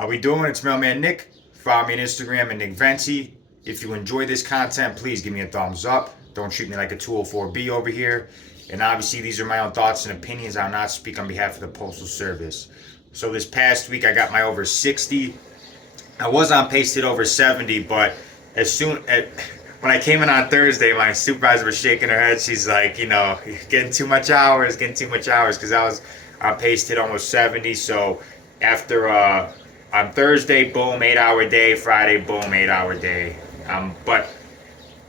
How we doing? It's Mailman Nick. Follow me on Instagram at Nick Venti. If you enjoy this content, please give me a thumbs up. Don't treat me like a 204B over here. And obviously, these are my own thoughts and opinions. I'll not speak on behalf of the Postal Service. So this past week, I got my over 60. I was on pace to hit over 70, but when I came in on Thursday, my supervisor was shaking her head. She's like, getting too much hours, because I was on pace to hit almost 70. So after on Thursday, boom, 8 hour day. Friday, boom, 8 hour day. But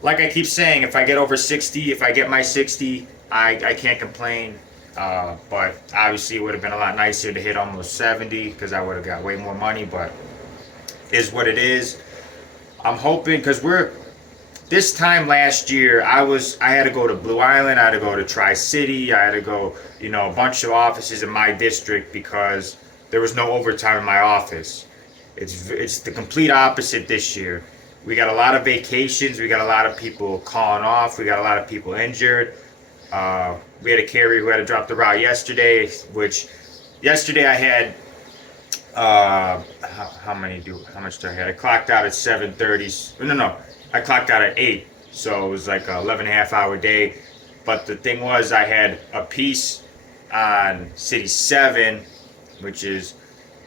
like I keep saying, if I get over 60, if I get my 60, I can't complain. But obviously, it would have been a lot nicer to hit almost 70 because I would have got way more money. But is what it is. I'm hoping because this time last year I had to go to Blue Island, I had to go to Tri-City, I had to go a bunch of offices in my district because there was no overtime in my office. It's the complete opposite this year. We got a lot of vacations, we got a lot of people calling off, we got a lot of people injured. We had a carrier who had to drop the route yesterday, which yesterday I had how much do I had? I clocked out at 7:30. No, I clocked out at 8. So it was like a 11 and a half hour day. But the thing was, I had a piece on City 7, which is,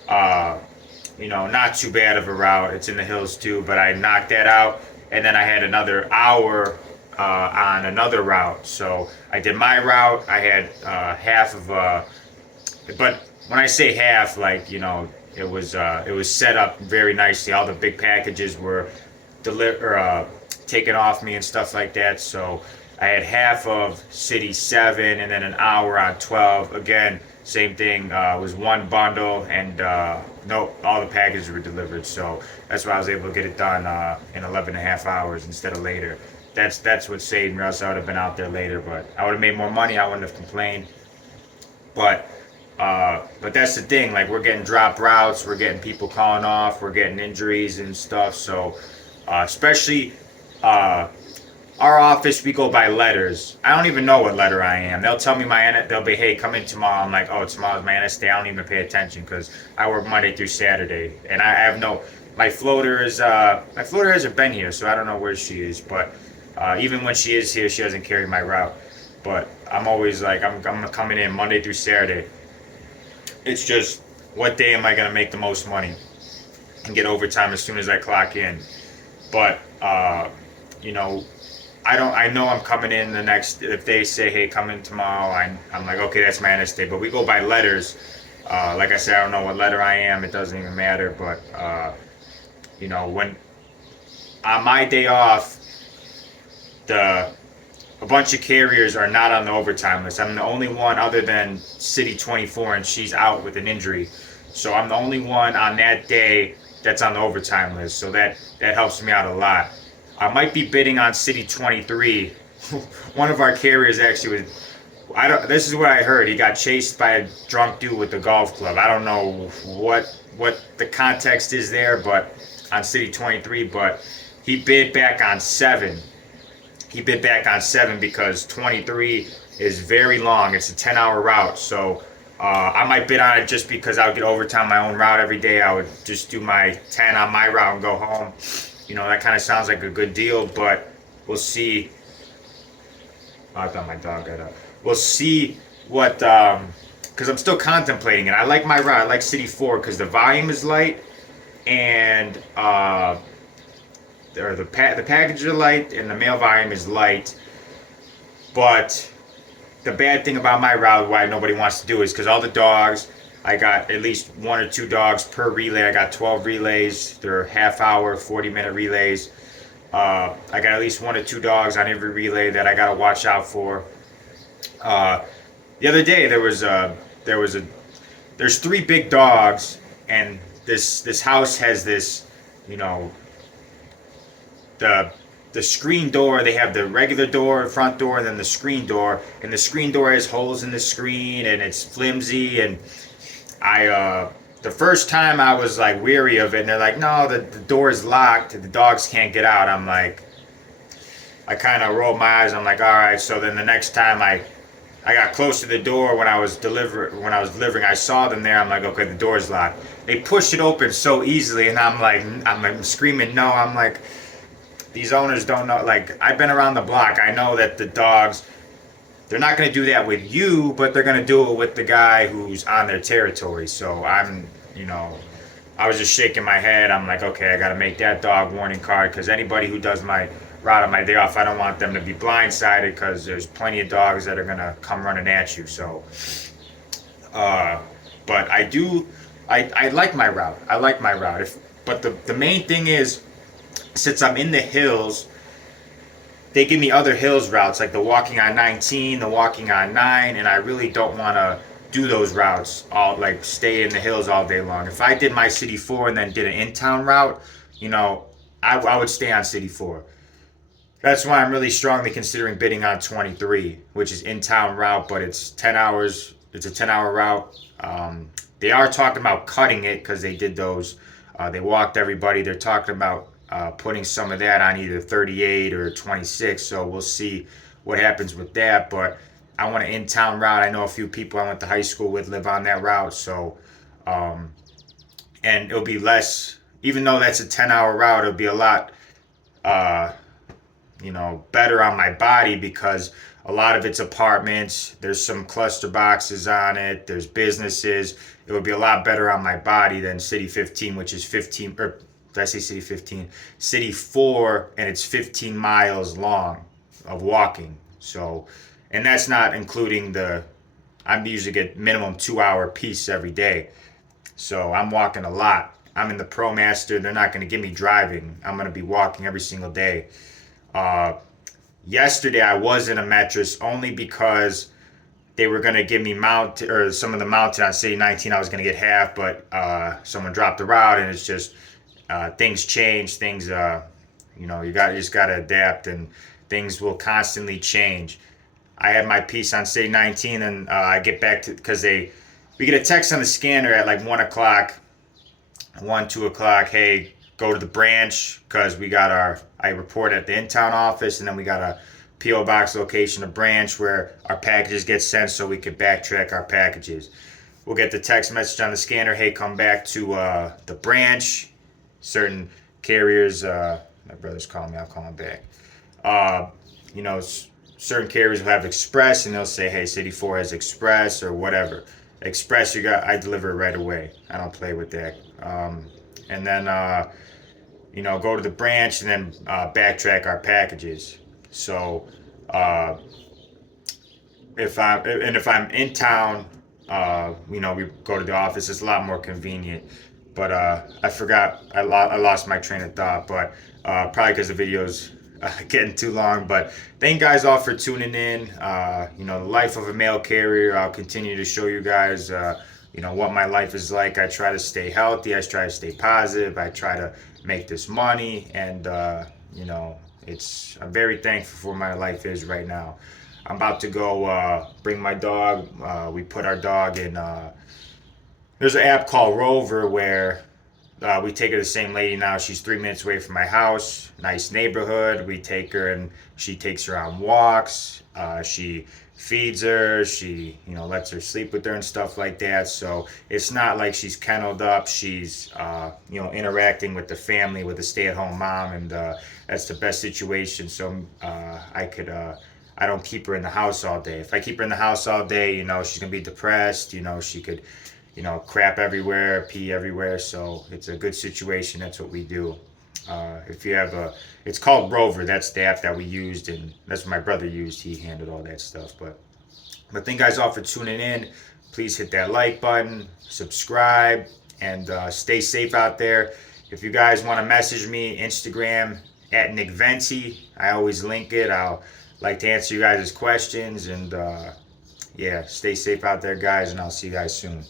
not too bad of a route. It's in the hills too, but I knocked that out. And then I had another hour on another route. So I did my route. I had half of, but when I say half, it was set up very nicely. All the big packages were taken off me and stuff like that. So I had half of City 7 and then an hour on 12. Again, same thing. Was one bundle and no, all the packages were delivered. So that's why I was able to get it done in 11 and a half hours instead of later. That's what saved me. Or else I would have been out there later, but I would have made more money. I wouldn't have complained. But that's the thing. Like, we're getting dropped routes, we're getting people calling off, we're getting injuries and stuff. So especially our office, we go by letters. I don't even know what letter I am. They'll tell me they'll be, hey, come in tomorrow. I'm like, oh, tomorrow's my NS day. I don't even pay attention because I work Monday through Saturday, and I have my floater hasn't been here, so I don't know where she is. But even when she is here, she doesn't carry my route. But I'm always like, I'm coming in Monday through Saturday. It's just, what day am I going to make the most money and get overtime as soon as I clock in? But, I know I'm coming in the next, if they say, hey, come in tomorrow, I'm like, okay, that's my NS day. But we go by letters. Like I said, I don't know what letter I am. It doesn't even matter. But, when on my day off, a bunch of carriers are not on the overtime list. I'm the only one other than City 24, and she's out with an injury. So I'm the only one on that day that's on the overtime list. So that helps me out a lot. I might be bidding on City 23. One of our carriers actually was. This is what I heard. He got chased by a drunk dude with a golf club. I don't know what the context is there, but on City 23. But he bid back on 7. He bid back on 7 because 23 is very long. It's a 10-hour route. So I might bid on it just because I would get overtime my own route every day. I would just do my 10 on my route and go home. That kind of sounds like a good deal, but we'll see. Oh, I thought my dog got up. We'll see what, because I'm still contemplating it. I like my route. I like City 4 because the volume is light and the packages are light and the mail volume is light. But the bad thing about my route, why nobody wants to do it, is because all the dogs, I got at least 1 or 2 dogs per relay. I got 12 relays. They're half-hour, 40-minute relays. I got at least 1 or 2 dogs on every relay that I got to watch out for. The other day there's 3 big dogs, and this house has this, the screen door. They have the regular door, front door, and then the screen door. And the screen door has holes in the screen, and it's flimsy. And the first time I was like weary of it, and they're like, no, the door is locked, the dogs can't get out. I'm like, I kind of rolled my eyes. I'm like, all right. So then the next time I got close to the door when I was delivering. I saw them there. I'm like, okay, the door's locked. they push it open so easily, and I'm like, I'm screaming no. I'm like, these owners don't know. Like, I've been around the block. I know that the dogs, they're not going to do that with you, but they're going to do it with the guy who's on their territory. So I was just shaking my head. I'm like, okay, I got to make that dog warning card, because anybody who does my route on my day off, I don't want them to be blindsided, because there's plenty of dogs that are going to come running at you. So, but I like my route. I like my route. But the main thing is, since I'm in the hills, they give me other hills routes, like the walking on 19, the walking on 9, and I really don't want to do those routes all, like stay in the hills all day long. If I did my City 4 and then did an in-town route, I would stay on City 4. That's why I'm really strongly considering bidding on 23, which is in-town route, but it's 10 hours. It's a 10-hour route. They are talking about cutting it, because they did those. They walked everybody. They're talking about putting some of that on either 38 or 26. So we'll see what happens with that. But I want an in-town route. I know a few people I went to high school with live on that route. So, and it'll be less, even though that's a 10-hour route, it'll be a lot, better on my body, because a lot of it's apartments. There's some cluster boxes on it. There's businesses. It would be a lot better on my body than City 15, which is 15, or did I say City 15? City 4, and it's 15 miles long of walking. So, and that's not including I usually get minimum 2-hour piece every day. So I'm walking a lot. I'm in the ProMaster. They're not going to give me driving. I'm going to be walking every single day. Yesterday I was in a mattress only because they were going to give me some of the mounted on City 19. I was going to get half, but someone dropped the route, and it's just things change. Things, you just got to adapt, and things will constantly change. I had my piece on City 19, and I get back to, because we get a text on the scanner at like 1 o'clock, 2 o'clock. Hey, go to the branch, because I report at the in-town office, and then we got a P.O. box location, a branch where our packages get sent, so we could backtrack our packages. We'll get the text message on the scanner, hey, come back to the branch. Certain carriers, my brother's calling me, I'll call him back. Certain carriers will have express, and they'll say, hey, City 4 has express or whatever. Express, I deliver it right away. I don't play with that. And then, go to the branch, and then backtrack our packages. So, if I'm in town, we go to the office. It's a lot more convenient. But I forgot, I lost my train of thought. But probably because the video's getting too long. But thank you guys all for tuning in. The life of a mail carrier. I'll continue to show you guys, what my life is like. I try to stay healthy. I try to stay positive. I try to make this money, and I'm very thankful for where my life is right now. I'm about to go bring my dog. We put our dog in. There's an app called Rover where we take her to the same lady now. She's 3 minutes away from my house. Nice neighborhood. We take her, and she takes her on walks. She feeds her. She lets her sleep with her and stuff like that. So it's not like she's kenneled up. She's interacting with the family, with a stay-at-home mom, and that's the best situation. So I don't keep her in the house all day. If I keep her in the house all day, she's gonna be depressed. She could crap everywhere, pee everywhere. So it's a good situation. That's what we do. If you have it's called Rover. That's the app that we used, and that's what my brother used. He handled all that stuff. But thank you guys all for tuning in. Please hit that like button, subscribe, and stay safe out there. If you guys want to message me, Instagram at NickVenti. I always link it. I'll like to answer you guys' questions, and stay safe out there, guys, and I'll see you guys soon.